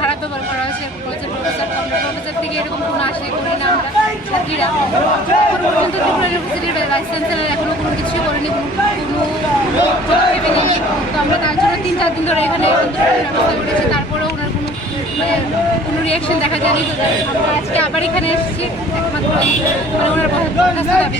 খারাপ ব্যবহার করা হয়েছে কলেজের প্রফেসর। আমরা প্রফেসর থেকে এরকম কোনো আশাই করি না। আমরা ছাত্রীরা এখন পর্যন্ত ত্রিপুরা ইউনিভার্সিটির ভাইস চ্যান্সেলর এখনো কোনো কিছুই করেনি, কোনো পদক্ষেপে নেই। তো আমরা তার জন্য 3-4 দিন ধরে এখানে ব্যবস্থা করেছি, তারপরেও ওনার কোনো রিয়াকশন দেখা যায়নি। তো আমরা আজকে আবার এখানে এসেছি একমাত্র ওনার বরখাস্ত দাবি।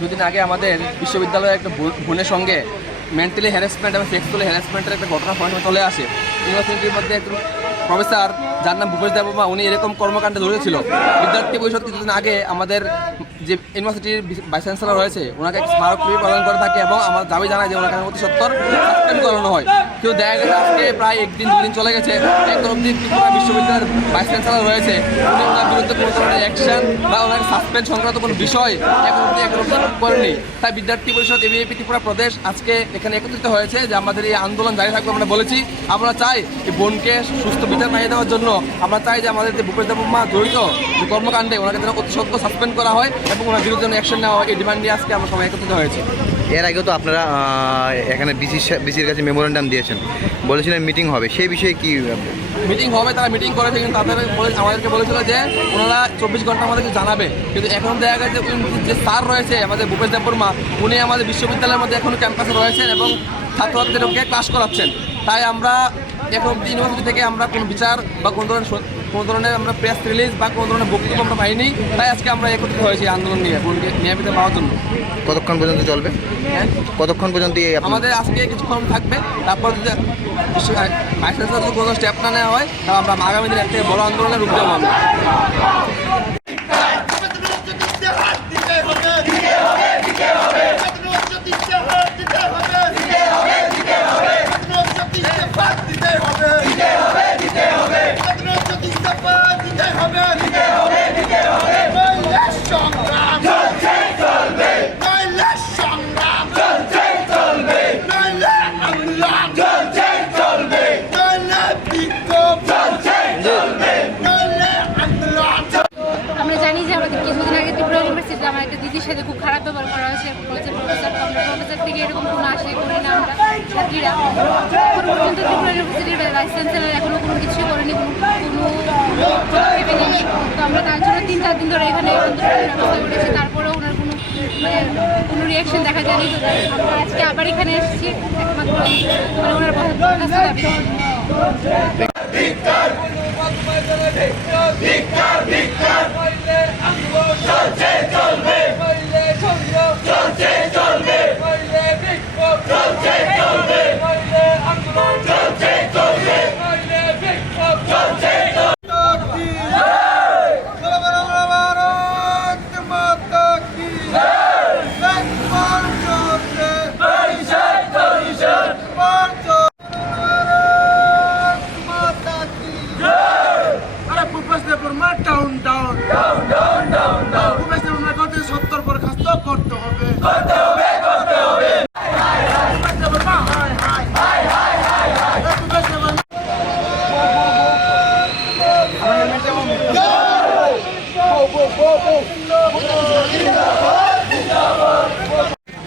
দুদিন আগে আমাদের বিশ্ববিদ্যালয়ের একটা বোনের সঙ্গে মেন্টালি হ্যারাসমেন্ট এবং সেক্সুয়ালি হ্যারাসমেন্টের একটা ঘটনা চলে আসে। ইউনিভার্সিটির মধ্যে একজন প্রফেসর যার নাম ভূপেশ দেববর্মা, উনি এরকম কর্মকাণ্ডে জড়িয়েছিল। বিদ্যার্থী পরিষদ কিছুদিন আগে আমাদের যে ইউনিভার্সিটির ভাইস চ্যান্সেলর রয়েছে ওনাকে স্মারকলিপি প্রদান করে থাকে এবং আমার দাবি জানায় যে ওনাকে অতি সত্বর সাসপেন্ড করানো হয়। কিন্তু দেখা গেছে আজকে প্রায় 1-2 দিন চলে গেছে, এখন অব্দি ত্রিপুরা বিশ্ববিদ্যালয়ের ভাইস চ্যান্সেলর রয়েছে উনি ওনার বিরুদ্ধে কোনো ধরনের অ্যাকশন বা ওনাকে সাসপেন্ড সংক্রান্ত কোনো বিষয় এখন অব্দি করেনি। তাই বিদ্যার্থী পরিষদ এবিভিপি ত্রিপুরা প্রদেশ আজকে এখানে একত্রিত হয়েছে যে আমাদের এই আন্দোলন জারি থাকবে। আমরা বলেছি আমরা চাই এই বোনকে সুস্থ বিচার পাইয়ে দেওয়ার জন্য আমরা চাই যে আমাদের যে ভূপেশ দেববর্মা জড়িত যে কর্মকাণ্ডে ওনাকে যেন অতি সত্ত্বর সাসপেন্ড করা হয় এবং ওনার বিরুদ্ধে অ্যাকশন নেওয়া হয়, এই ডিমান্ড নিয়ে আজকে আমরা সবাই একত্রিত হয়েছি। এর আগেও তো আপনারা এখানে বিসির কাছে মেমোরেন্ডাম দিয়েছেন, বলেছিলেন মিটিং হবে, সেই বিষয়ে কি মিটিং হবে? তারা মিটিং করেছে কিন্তু আমাদেরকে বলেছিল যে ওনারা 24 ঘন্টা আমাদেরকে জানাবে। কিন্তু এখন দেখা গেছে যে স্যার রয়েছে আমাদের ভূপেশ দেববর্মা, উনি আমাদের বিশ্ববিদ্যালয়ের মধ্যে এখনও ক্যাম্পাসে রয়েছেন এবং ছাত্রছাত্রীদেরকে ক্লাস করাচ্ছেন। তাই আমরা এখন ইউনিভার্সিটি থেকে আমরা কোনো বিচার বা কোনো ধরনের আমরা প্রেস রিলিজ বা কোনো ধরনের বক্তব্য আমরা পাইনি। তাই আজকে আমরা একত্রিত হয়েছি আন্দোলন নিয়ে বোনকে নিয়মিত পাওয়ার জন্য। কতক্ষণ পর্যন্ত চলবে? কতক্ষণ পর্যন্ত আমাদের আজকে কিছুক্ষণ থাকবে, তারপর যদি ভাইস চ্যান্সেলর যদি কোনো স্টেপ না নেওয়া হয় তাহলে আমরা আগামী দিন একটা বড় আন্দোলনের রূপ দেবো আমরা। আমরা জানি যে আমাদের কিছুদিন আগে ত্রিপুরা ইউনিভার্সিটিতে আমার একটা দিদির সাথে খুব খারাপ ব্যবহার করা হয়েছে কলেজের প্রফেসর। আমরা প্রফেসর থেকে এরকম কোনো আশাই করি না। আমরা ছাত্রীরা এখন পর্যন্ত ত্রিপুরা ইউনিভার্সিটির ভাইস চ্যান্সেলর এখনো কোনো কিছুই করেনি, কোনো পদক্ষেপে নেই। তো আমরা তার জন্য 3-4 দিন ধরে এখানে ব্যবস্থা করেছি, তারপরেও ওনার কোনো রিয়াকশন দেখা যায়নি। তো আমরা আজকে আবার এখানে এসেছি একমাত্র ওনার বরখাস্ত দাবি।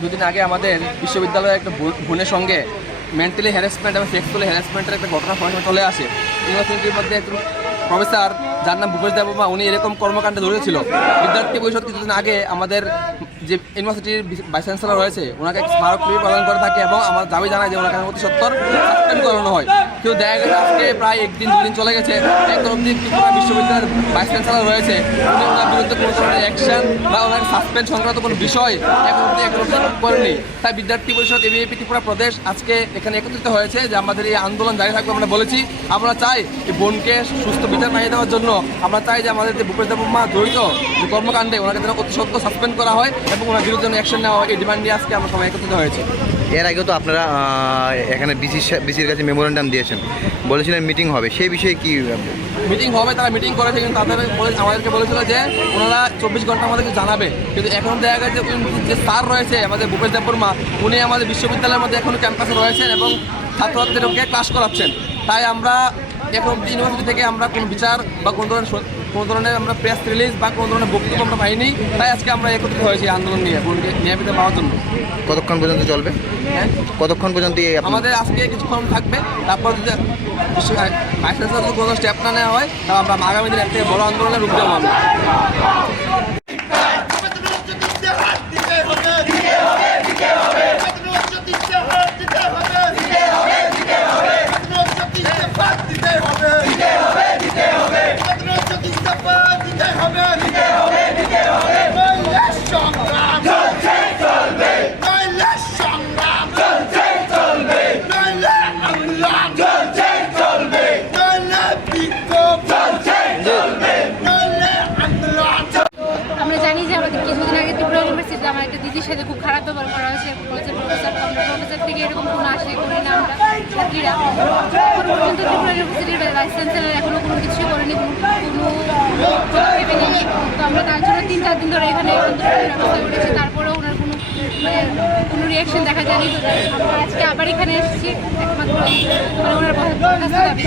দুদিন আগে আমাদের বিশ্ববিদ্যালয়ের একটা বোনের সঙ্গে মেন্টালি হ্যারাসমেন্ট এবং সেক্সুয়ালি হ্যারাসমেন্টের একটা ঘটনা চলে আসে। ইউনিভার্সিটির মধ্যে একজন প্রফেসর যার নাম ভূপেশ দেববর্মা, উনি এরকম কর্মকাণ্ডে জড়িয়েছিল। বিদ্যার্থী পরিষদ কিছুদিন আগে আমাদের যে ইউনিভার্সিটির ভাইস চ্যান্সেলর রয়েছে ওনাকে স্মারকলিপি প্রদান করে থাকে এবং আমার দাবি জানায় যে ওনাকে অতি সত্তর সাসপেন্ড করানো হয়। কিন্তু দেখা গেছে আজকে প্রায় একদিন দুদিন চলে গেছে, এখন অব্দি ত্রিপুরা বিশ্ববিদ্যালয়ের ভাইস চ্যান্সেলর রয়েছে উনি ওনার বিরুদ্ধে কোনো ধরনের অ্যাকশন বা ওনাকে সাসপেন্ড সংক্রান্ত কোনো বিষয় এখন অব্দি করেনি। তাই বিদ্যার্থী পরিষদ এবিভিপি ত্রিপুরা প্রদেশ আজকে এখানে একত্রিত হয়েছে যে আমাদের এই আন্দোলন জারি থাকবে। আমরা বলেছি আমরা চাই এই বোনকে সুস্থ বিচার পাইয়ে দেওয়ার জন্য আমরা চাই যে আমাদের যে ভূপেশ দেববর্মা জড়িত যে কর্মকাণ্ডে ওনাকে যেন অতি সত্ত্বর সাসপেন্ড করা হয় এবং ওনার বিরুদ্ধে অ্যাকশন নেওয়া হয়, এই ডিমান্ড নিয়ে আজকে আমরা সবাই একত্রিত হয়েছে। এর আগেও তো আপনারা এখানে বিসির কাছে মেমোরেন্ডাম দিয়েছেন, বলেছিলেন মিটিং হবে, সেই বিষয়ে কি মিটিং হবে? তারা মিটিং করেছে কিন্তু আমাদেরকে বলেছিল যে ওনারা 24 ঘন্টা আমাদেরকে জানাবে। কিন্তু এখন দেখা গেছে যে স্যার রয়েছে আমাদের ভূপেশ দেববর্মা উনি আমাদের বিশ্ববিদ্যালয়ের মধ্যে এখনও ক্যাম্পাসে রয়েছেন এবং ছাত্রছাত্রীদেরকে ক্লাস করাচ্ছেন। তাই আমরা এখন ইউনিভার্সিটি থেকে আমরা কোনো বিচার বা কোনো ধরনের আমরা প্রেস রিলিজ বা কোনো ধরনের বক্তব্য আমরা পাইনি। তাই আজকে আমরা একত্রিত হয়েছি আন্দোলন নিয়ে বোনকে নিরাপদে পাওয়ার জন্য। কতক্ষণ পর্যন্ত চলবে? হ্যাঁ, কতক্ষণ পর্যন্ত আমাদের আজকে কিছুক্ষণ থাকবে, তারপর যদি ভাইস চ্যান্সেলর কোনো স্টেপ না নেওয়া হয় তাহলে আমরা আগামী দিন একটা বড় আন্দোলনের রূপ দেবো আমরা। আমরা জানি যে আমাদের কিছুদিন আগে ত্রিপুরা ইউনিভার্সিটিতে আমার একটা দিদির সাথে খুব খারাপ ব্যবহার করা হয়েছে। প্রফেসর থেকে এরকম কোনো আসে করি না আমরা ছাত্রীরা। এখন পর্যন্ত ত্রিপুরা ইউনিভার্সিটির ভাইস চ্যান্সেলর এখনও কোনো কিছুই করেনি, কোনো পদক্ষেপে নেয়নি। তো আমরা তার জন্য 3-4 দিন ধরে এখানে আন্দোলনের ব্যবস্থা করেছি, তারপরেও ওনার কোনো রিয়াকশন দেখা যায়নি। তো আমরা আজকে আবার এখানে এসেছি একমাত্র ওনার বরখাস্ত দাবি।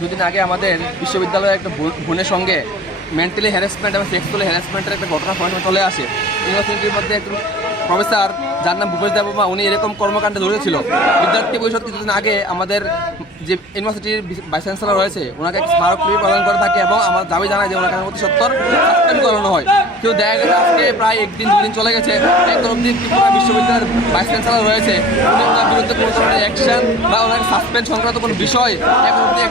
দুদিন আগে আমাদের বিশ্ববিদ্যালয়ের একটা বোনের সঙ্গে মেন্টালি হ্যারাসমেন্ট এবং সেক্সুয়ালি হ্যারাসমেন্টের একটা ঘটনা চলে আসে। ইউনিভার্সিটির মধ্যে একজন প্রফেসর যার নাম ভূপেশ দেববর্মা উনি এরকম কর্মকাণ্ডে জড়িত ছিল। বিদ্যার্থী পরিষদ কিছুদিন আগে আমাদের যে ইউনিভার্সিটির ভাইস চ্যান্সেলর রয়েছে ওনাকে স্মারকলিপি প্রদান করে থাকে এবং আমার দাবি জানায় যে ওনাকে অতি সত্তর সাসপেন্ড করানো হয়। কিন্তু দেখা গেছে আজকে প্রায় একদিন দুদিন চলে গেছে, এখন অব্দি ত্রিপুরা বিশ্ববিদ্যালয়ের ভাইস চ্যান্সেলর রয়েছে উনি ওনার বিরুদ্ধে কোনো ধরনের অ্যাকশন বা ওনাকে সাসপেন্ড সংক্রান্ত কোনো বিষয় এখন অব্দি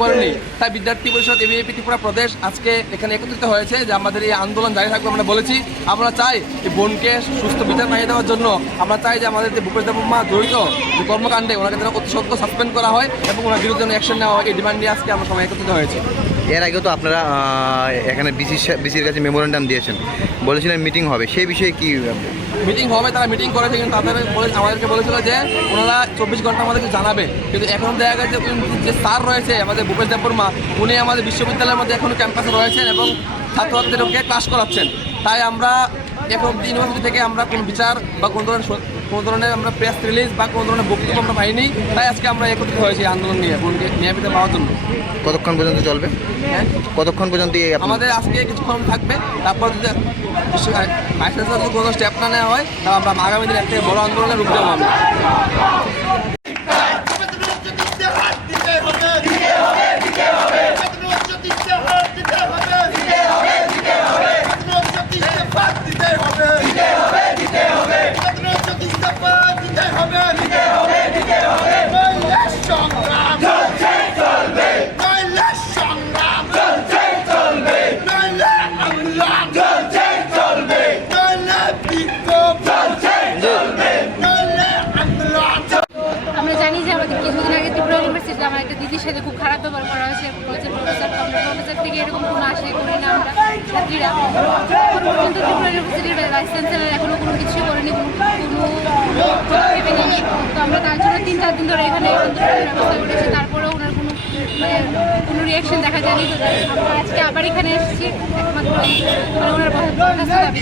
করেনি। তাই বিদ্যার্থী পরিষদ এবিভিপি ত্রিপুরা প্রদেশ আজকে এখানে একত্রিত হয়েছে যে আমাদের এই আন্দোলন জারি থাকবে। আমরা বলেছি আমরা চাই এই বোনকে সুস্থ বিচার পাইয়ে দেওয়ার জন্য আমরা চাই যে আমাদের যে ভূপেশ দেববর্মা জড়িত যে কর্মকাণ্ডে ওনাকে যেন অতি সত্ত্বর সাসপেন্ড করা হয় এবং ওনার বিরুদ্ধে অ্যাকশন নেওয়া হয়, এই ডিমান্ড নিয়ে আজকে আমরা সবাই একত্রিত হয়েছে। এর আগেও তো আপনারা এখানে বিসির কাছে মেমোরেন্ডাম দিয়েছেন, বলেছিলেন মিটিং হবে, সেই বিষয়ে কি মিটিং হবে? তারা মিটিং করেছে কিন্তু আমাদেরকে বলেছিল যে ওনারা 24 ঘন্টা আমাদেরকে জানাবে। কিন্তু এখন দেখা গেছে যে স্যার রয়েছে আমাদের ভূপেশ দেববর্মা উনি আমাদের বিশ্ববিদ্যালয়ের মধ্যে এখনও ক্যাম্পাসে রয়েছেন এবং ছাত্রছাত্রীদেরকে ক্লাস করাচ্ছেন। তাই আমরা এখন ইউনিভার্সিটি থেকে আমরা কোনো বিচার বা কোনো ধরনের আমরা প্রেস রিলিজ বা কোনো ধরনের বক্তব্য আমরা পাইনি। তাই আজকে আমরা একত্রিত হয়েছি আন্দোলন নিয়ে বোনকে নিরাপদে পাওয়ার জন্য। কতক্ষণ পর্যন্ত চলবে? হ্যাঁ, কতক্ষণ পর্যন্ত আমাদের আজকে কিছুক্ষণ থাকবে, তারপর যদি ভাইস চ্যান্সেলর কোনো স্টেপ না নেওয়া হয় তাহলে আমরা আগামী দিন একটা বড় আন্দোলনের রূপ দেবো আমরা। সাথে খুব খারাপ ব্যবহার করা হয়েছে কলেজের প্রফেসর থেকে এরকম কোনো আশাই করি না আমরা ছাত্রীরা। এখন পর্যন্ত ত্রিপুরা ইউনিভার্সিটির ভাইস চ্যান্সেলর এখনও কোনো কিছু করেনি, কোনো পদক্ষেপে নেয়নি। তো আমরা তার জন্য 3-4 দিন ধরে এখানে ব্যবস্থা করেছি, তারপরেও ওনার কোনো রিয়াকশন দেখা যায়নি। তো আমরা আজকে আবার এখানে এসেছি একমাত্র ওনার বরখাস্ত দাবি।